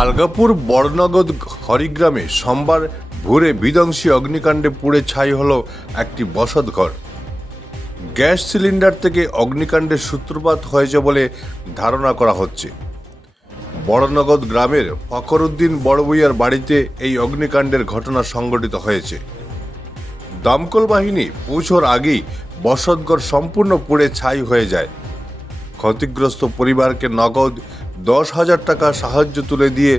আলগাপুর বড়নগদ হরিগ্রামে সোমবার ভোরে বিধ্বংসী অগ্নিকাণ্ডে পুড়ে ছাই হল একটি বসতঘর গ্যাস সিলিন্ডার থেকে অগ্নিকাণ্ডের সূত্রপাত হয়েছে বলে ধারণা করা হচ্ছে। বড়নগদ গ্রামের ফখরুদ্দিন বড়বইয়ার বাড়িতে এই অগ্নিকাণ্ডের ঘটনা সংঘটিত হয়েছে। দমকল বাহিনী পৌঁছর আগেই বসতঘর সম্পূর্ণ পুড়ে ছাই হয়ে যায়। ক্ষতিগ্রস্ত পরিবারকে নগদ দশ হাজার টাকা সাহায্য তুলে দিয়ে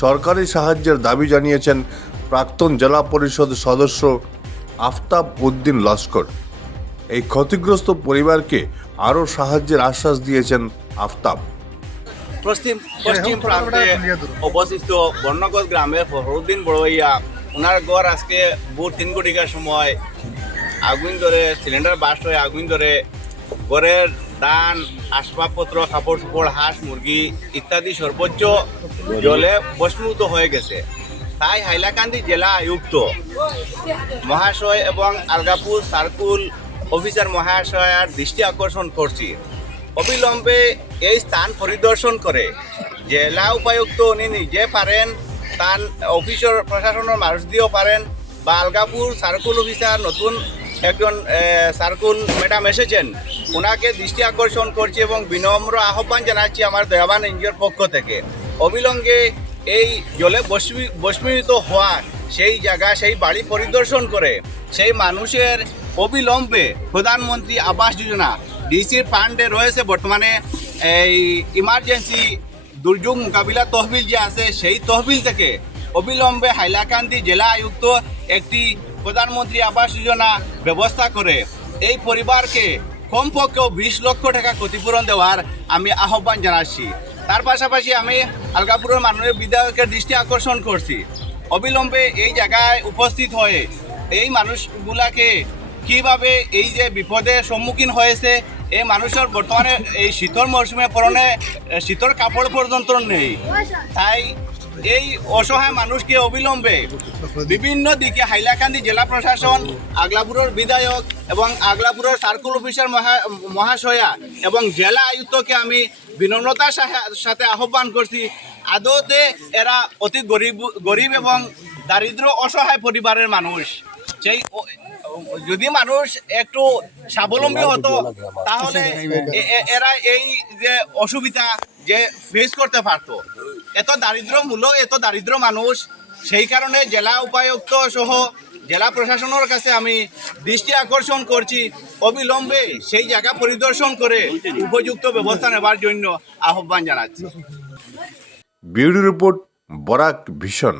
সরকারি সাহায্যের দাবি জানিয়েছেন প্রাক্তন জেলা পরিষদ সদস্য আফতাব উদ্দিন লস্কর। এই ক্ষতিগ্রস্ত পরিবারকে আরও সাহায্যের আশ্বাস দিয়েছেন আফতাব। পশ্চিম পশ্চিম প্রান্তে অবস্থিত বর্ণগত গ্রামে ফখরুদ্দিন বড়ইয়া ওনার ঘর আজকে ভোর তিন কোটিকার সময় আগুন ধরে সিলিন্ডার বাস্ট হয়ে আগুন ধরে ঘরের ধান আসবাবপত্র, কাপড় চোপড়, হাঁস, মুরগি ইত্যাদি সর্বোচ্চ জলে বস্মীভূত হয়ে গেছে। তাই হাইলাকান্দি জেলা আয়ুক্ত, মহাশয় এবং আলগাপুর সার্কুল অফিসার মহাশয়ার দৃষ্টি আকর্ষণ করছি। অবিলম্বে এই স্থান পরিদর্শন করে জেলা উপায়ুক্ত উনি নিজে পারেন, তার অফিসের প্রশাসনের মানুষ দিয়েও পারেন বা আলগাপুর সার্কুল অফিসার নতুন একজন সার্কুল ম্যাডাম এসেছেন। ওনাকে দৃষ্টি আকর্ষণ করছি এবং বিনম্র আহ্বান জানাচ্ছি আমার দয়াবান এনজিওর পক্ষ থেকে। অবিলম্বে এই জলে বস্মী- বস্মীভূত হওয়া সেই জায়গা, সেই বাড়ি পরিদর্শন করে সেই মানুষের অবিলম্বে প্রধানমন্ত্রী আবাস যোজনা ডিসির ফান্ডে রয়েছে। বর্তমানে এই ইমার্জেন্সি দুর্যোগ মোকাবিলা তহবিল যে আছে, সেই তহবিল থেকে অবিলম্বে হাইলাকান্দি জেলা আয়ুক্ত একটি প্রধানমন্ত্রী আবাস যোজনা ব্যবস্থা করে এই পরিবারকে কমপক্ষেও বিশ লক্ষ টাকা ক্ষতিপূরণ দেওয়ার আমি আহ্বান জানাচ্ছি। তার পাশাপাশি আমি আলগাপুরের মাননীয় বিধায়কের দৃষ্টি আকর্ষণ করছি। অবিলম্বে এই জায়গায় উপস্থিত হয়ে এই মানুষগুলাকে কীভাবে এই যে বিপদের সম্মুখীন হয়েছে, এই মানুষের বর্তমানে এই শীতল মরশুমে পরনে শীতল কাপড় পর্যন্ত নেই। তাই এই অসহায় মানুষকে অবিলম্বে বিভিন্ন দিকে হাইলাকান্দি জেলা প্রশাসন, আগলাপুরের বিধায়ক এবং আগলাপুরের সার্কুল অফিসার মহা- মহাশয়া এবং জেলা আয়ুক্তকে আমি বিনম্রতার সাথে আহ্বান করছি। আদতে এরা অতি গরিব গরিব এবং দারিদ্র অসহায় পরিবারের মানুষ। সেই যদি মানুষ একটু স্বাবলম্বী হতো, তাহলে এরা এই যে অসুবিধা যে ফেস করতে পারতো। এত দারিদ্র মূলক এত দারিদ্র মানুষ। সেই কারণে জেলা উপায়ুক্ত সহ জেলা প্রশাসনের কাছে আমি দৃষ্টি আকর্ষণ করছি। অবিলম্বে সেই জায়গা পরিদর্শন করে উপযুক্ত ব্যবস্থা নেবার জন্য আহ্বান জানাচ্ছি। বিউরো রিপোর্ট বরাক ভীষণ